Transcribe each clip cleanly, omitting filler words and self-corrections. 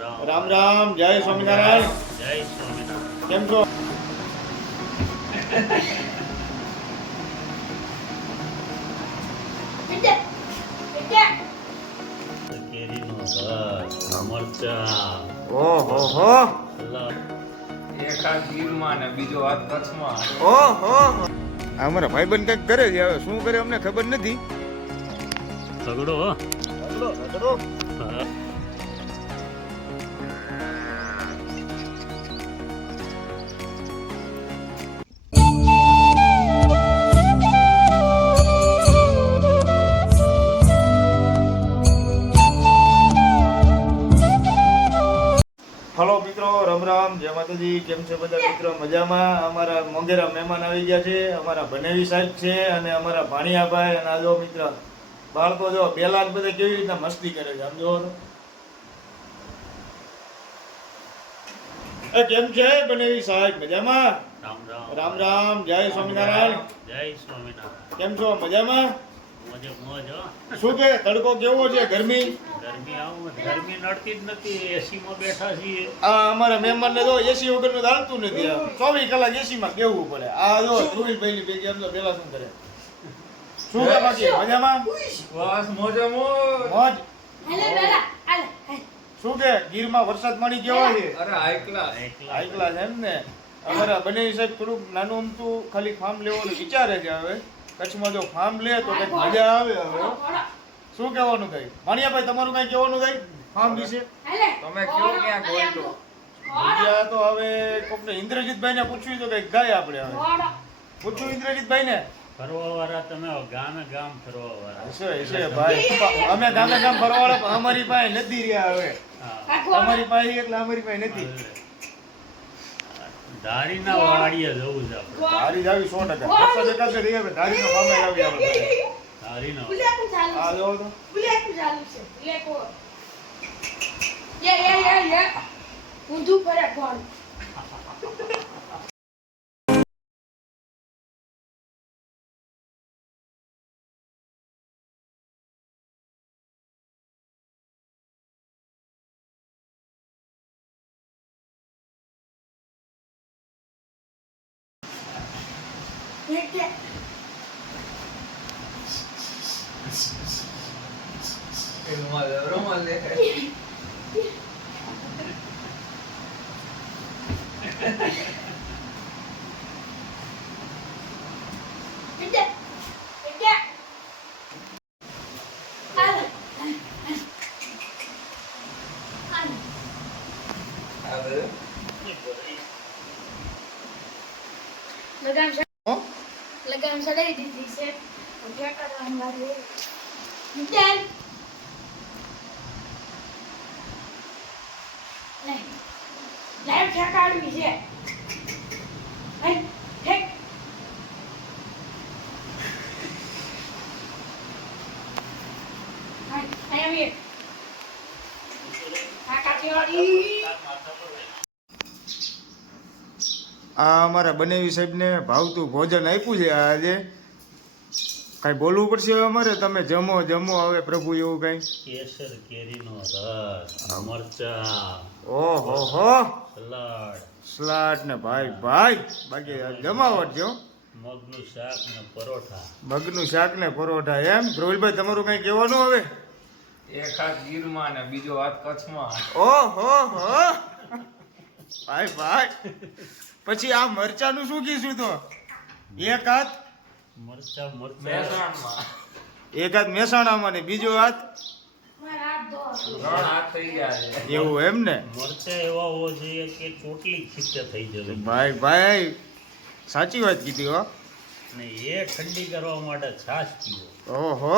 રામ રામ, જય સ્વામિનારાયણ. જય સ્વામિનારાયણ. કેમ છો? કેરીનો રસ, મરચાં, ઓહો હો, એક હાથ ગીરમાં ને બીજો હાથ કચ્છમાં. ઓહો. અમારા ભાઈબંધ કંઈક કરે છે, હવે શું કરે અમને ખબર નથી. સગડો હો. હા. હલો મિત્રો, રામ રામ, જય માતાજી. કેમ છે બધા મિત્રો? મજામાં. અમારા મોંઘેરા મહેમાન આવી ગયા છે, અમારા બનેવી સાહેબ છે અને અમારા ભાણિયાભાઈ. અને આ જો મિત્ર બાળકો જો પેલા બધા કેવી રીતના મસ્તી કરે છે, આમ જો. કેમ છે બનેવી સાહેબ? મજામાં. રામ રામ. રામ રામ, જય સ્વામિનારાયણ. જય સ્વામિનારાયણ. કેમ છો? મજામાં. મોજે મોજ હો. શું કે તડકો કેવો છે? ગરમી? ગરમી નડતી જ નથી, એસીમાં બેઠા છીએ. આ અમારા મહેમાન ને તો એસી વગર નું હાલતું નથી. 24 કલાક એસી માં કેવું પડે. આ જો ધ્રુવીભાઈ ની ભેગી આમ તો પેલા શું કરે? શું કે બાકી મજામાં? બસ મોજે મોજ. મોજ. શું કે ગીરમાં વરસાદ પાણી કેવા છે? અરે હાઈકલા. આઈકલા છે એમ ને. અમારા બનેવી સાહેબ થોડુંક નાનું અમથું ખાલી ફાર્મ લેવાનું વિચારે છે. હવે કચ્છમાં જો ફાર્મ લે તો કઈક મજા આવે. હવે શું કહેવાનું કઈ ભાણિયાભાઈ, તમારું કઈ કહેવાનું કઈ ફાર્મ વિશે? તમે કયો ક્યાં ગોલ્ડો? બીજા તો હવે કોકને ઇન્દ્રજીતભાઈ ને પૂછ્યું તો કઈક ગાય આપણે. હવે પૂછ્યું ઇન્દ્રજીતભાઈ ને. ફરવા વાળા તમે ગામે ગામ ફરવા વાળા. છે ભાઈ, અમે ગામે ગામ ફરવાવાળા પણ અમારી પાસે નથી રહ્યા. હવે અમારી પાસે એટલે અમારી પાસે નથી. ધારીના વાડીએ જવું છે આપણે. ધારી જાવી 100%. વરસાદ એકાદ રહી હવે ધારીનો ફામે આવી આપણે. ધારીનો આ જો તો ઊંધું પડે કોણ રૂમાલ લે. લગામ ચડાવી દીધી છે. ઠેકાડવાનું વાળું નીચે નહીં લાઈવ ઠેકાડવી છે. હઈ ઠેક હઈ આવી આ કાઠીવાડી. આ અમારા બનેવી સાહેબને ભાવતું ભોજન આપ્યું છે આજે. કાંઈ બોલવું પડશે હવે અમારે? તમે જમો જમો હવે પ્રભુ. એવું કાંઈ કેસર કેરીનો રસ, મરચાં, ઓહો હો, સલાડ, સલાડ ને ભાઈ ભાઈ બાકી જમાવટ જો. મગનું શાક ને પરોઠા. મગનું શાક ને પરોઠા. એમ ધ્રુવીભાઈ, તમારું કઈ કહેવાનું હવે? એક હાથ ગીરમાં ને બીજો હાથ કચ્છમાં. ઓહો હો ભાઈ ભાઈ. પછી આ મરચાનું શું કીધું તો? એક હાથ મરચાં મહેસાણમાં એક હાથ મહેસાણામાં ને બીજો હાથ મારા હાથ ધો. 3 હાથ થઈ ગયા છે. એવું એમ ને? મરચાં એવા હોવો જોઈએ કે ચોટલી ખીચે થઈ જવી. ભાઈ ભાઈ સાચી વાત કીધી હો. અને એ ઠંડી કરવા માટે છાશ પીવો. ઓહો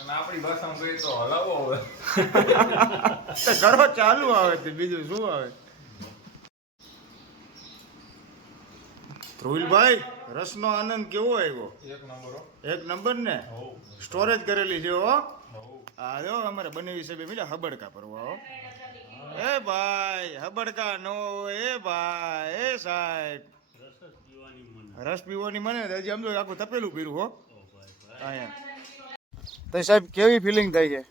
અને આપણી ભાષામાં કહીએ તો હલાવો હવે. તો કરો ચાલુ આવે તે બીજું શું આવે? ધ્રુવીલભાઈ, રસનો આનંદ કેવો આવ્યો? એક નંબર હો. એક નંબર ને. સ્ટોરેજ કરેલી છે હો. આ જો અમારે બનેવી સાહેબ બીજા હબડકા પરવા હો. એ ભાઈ હબડકા નો હોય એ ભાઈ. એ સાહેબ રસ પીવાની મને હજી આમ તો આખું તપેલું પીરું હો. અહીંયા તો સાહેબ કેવી ફિલિંગ થાય છે?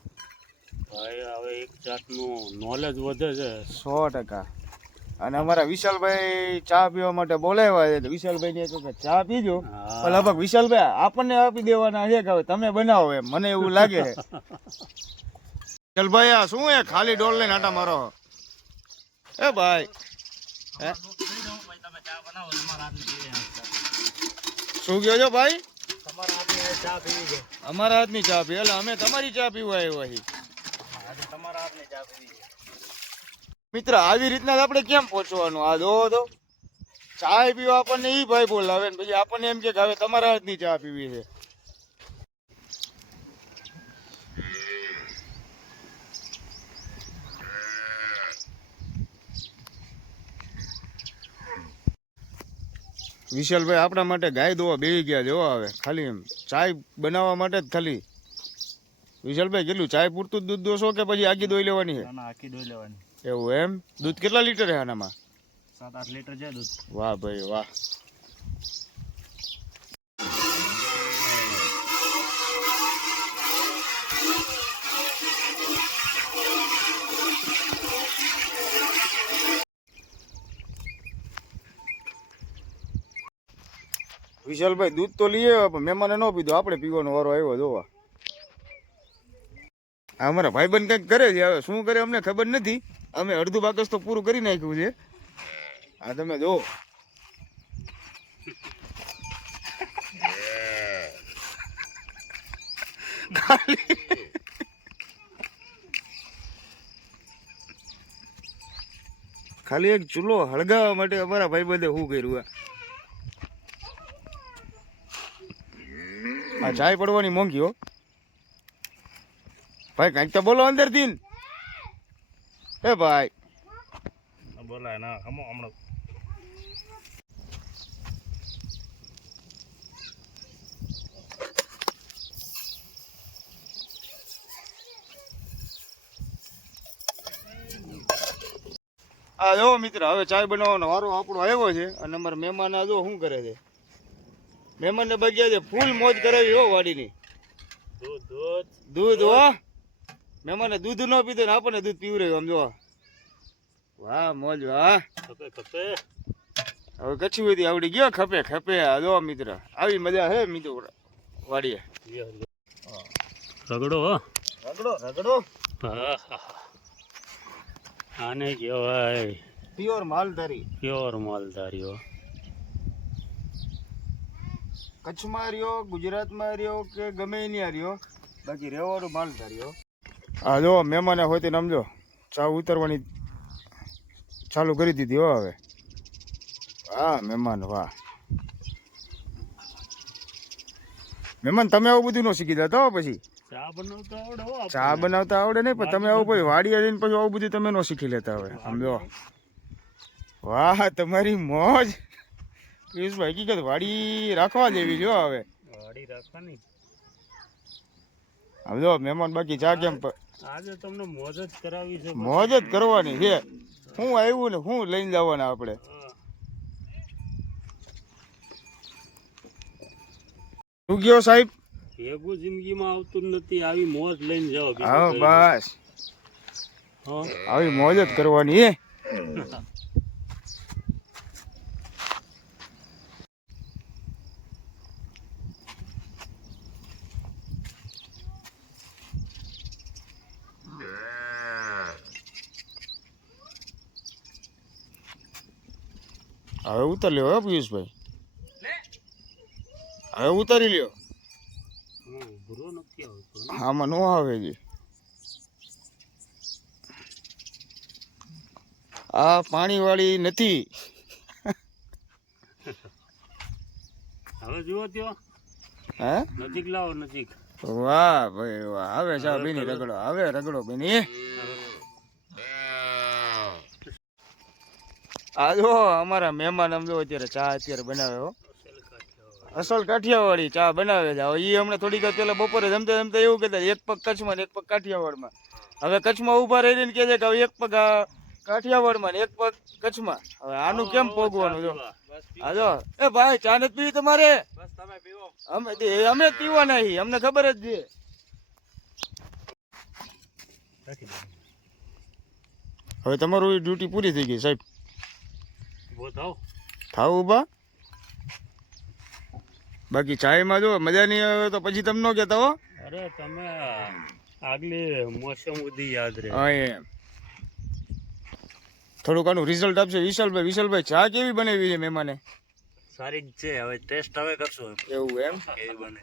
ભાઈ હવે એક જાતનું નોલેજ વધે છે. 100%. અને અમારા વિશાલભાઈ ચા પીવા માટે બોલાવ્યા છે તો વિશાલભાઈ ને કહ્યું કે ચા પીજો. હા. પણ લગભગ વિશાલભાઈ આપણને આપી દેવાના છે કે હવે તમે બનાવો એમ મને એવું લાગે છે. વિશાલભાઈ આ શું એ ખાલી ડોલ લઈને આટા મારો એ ભાઈ હે તમે ચા બનાવો તમારા હાથની શું કહો છો ભાઈ? તમારા હાથની ચા પીવી છે. અમારા હાથની ચા પી એટલે અમે તમારી ચા પીવા આવ્યા છીએ. આજે તમારા હાથની ચા પીવી છે. મિત્ર આવી રીતના આપણે કેમ પહોંચવાનું? આ દો તો ચા પીવા આપણને ઈ ભાઈ બોલાવે ને પછી આપણને એમ કે હવે તમારા હાથની ચા પીવી છે. વિશાલભાઈ આપણા માટે ગાય દોવા બેસી ગયા જેવો આવે ખાલી એમ ચાય બનાવવા માટે જ ખાલી. વિશાલભાઈ કેટલું ચાય પૂરતું જ દૂધ દોશો કે પછી આખી દોઈ લેવાની છે? આખી દોઈ લેવાની. એવું એમ? દૂધ કેટલા લીટર છે આનામાં? 7-8 લીટર છે દૂધ. વાહ ભાઈ વાહ. વિશાલભાઈ દૂધ તો લઈએ પણ મહેમાને ન પીધું આપણે પીવાનો વારો આવ્યો જોવા. અમારા ભાઈબંધ કંઈક કરે છે હવે શું કરે અમને ખબર નથી. અમે અડધું બાકસ તો પૂરું કરી નાખ્યું છે. આ તમે જો ખાલી એક ચૂલો હળગાવવા માટે અમારા ભાઈબંધે શું કર્યું? આ ચાય પડવાની મોંઘી હો ભાઈ. કંઈક તો બોલો અંદર થી. એ ભાઈ બોલાય ના હમણાં આ જો મિત્ર હવે ચાય બનાવવાનો વારો આપણો આવ્યો છે અને અમારા મહેમાન આ જો શું કરે છે. મહેમાનને બગ્યા છે ફૂલ મોજ કરાવી હો વાડીની. દૂધ હો મહેમાને દૂધ ન પીધો ને આપણને દૂધ પીવરાયું આમ જો. વાહ મોજ વાહ. હવે કચ્છી બધી આવડી ગયો ખપે ખપે. આ જો મિત્ર આવી મજા હે મિત્રો વાડીએ. રગડો રગડો રગડો આને કહેવાય પ્યોર માલધારી. પ્યોર માલધારીઓ. કચ્છમાં રહ્યો ગુજરાતમાં રહ્યો કે ગમે ત્યાં રહ્યો બાકી રહેવાનો માલધારીઓ. હા જો મહેમાને હોય તે સમજો ચા ઉતરવાની ચાલુ કરી દીધી હો હવે. વાહ મહેમાન વાહ. મહેમાન તમે આવું બધું ન શીખી જતા પછી. ચા બનાવતા આવડે હો. ચા બનાવતા આવડે નહીં પણ તમે આવું પછી વાડીએ જઈને પછી આવું બધું તમે ન શીખી લેતા હવે સમજો. વાહ તમારી મોજ. પિયુષભાઈ હકીકત વાડી રાખવા જેવી જો હવે. વાડી રાખવાની. સમજો મહેમાન બાકી ચા કેમ આજે તમને મોજ જ કરાવી છે. મોજ જ કરવાની છે. હું આવ્યું ને હું લઈને જવાના આપણે. શું ગયો સાહેબ? ભેગું જિંદગીમાં આવતું જ નથી. આવી મોજ લઈને જાઓ. હા બસ આવી મોજ જ કરવાની હે. હવે ઉતાર લ્યો હો પિયુષભાઈ. હવે ઉતારી લ્યો. ભૂરો નથી આવતો. આમાં નો આવે છે. આ પાણી વાળી નથી. હવે જુઓ ત્યો. હે નજીક લાવો નજીક. વાહ ભાઈ વાહ. હવે ચા બેની રગડો. હવે રગડો બેની. આ જો અમારા મહેમાન સમજો અત્યારે ચા અત્યારે બનાવે હો. અસલ કાઠિયાવાડી ચા બનાવે છે. હવે એ હમણાં થોડીક વાર પેલા બપોરે જમતા જમતા એવું કહેતા એક પગ કચ્છમાં ને એક પગ કાઠિયાવાડમાં. હવે કચ્છમાં ઉભા રહીને કહે છે કે હવે એક પગ કાઠિયાવાડમાં ને એક પગ કચ્છમાં. હવે આનું કેમ પોગવાનું? જો આ જો એ ભાઈ ચા નથી પીવી તમારે? અમે જ પીવાના છીએ અમને ખબર જ છે. રાખી દો. હવે તમારું ડ્યુટી પૂરી થઈ ગઈ સાહેબ. ઉભો થાવ. થાવ ઊભા. બાકી ચાયમાં જો મજા નહીં આવે તો પછી તમે ન કહેતા હો. અરે તમે આગલી મોસમ સુધી યાદ રહે. હા એમ થોડુંક આનું રિઝલ્ટ આપશે વિશાલભાઈ ચા કેવી બનાવી છે મહેમાને? સારી જ છે. હવે ટેસ્ટ હવે કરશો એવું એમ કેવી બને.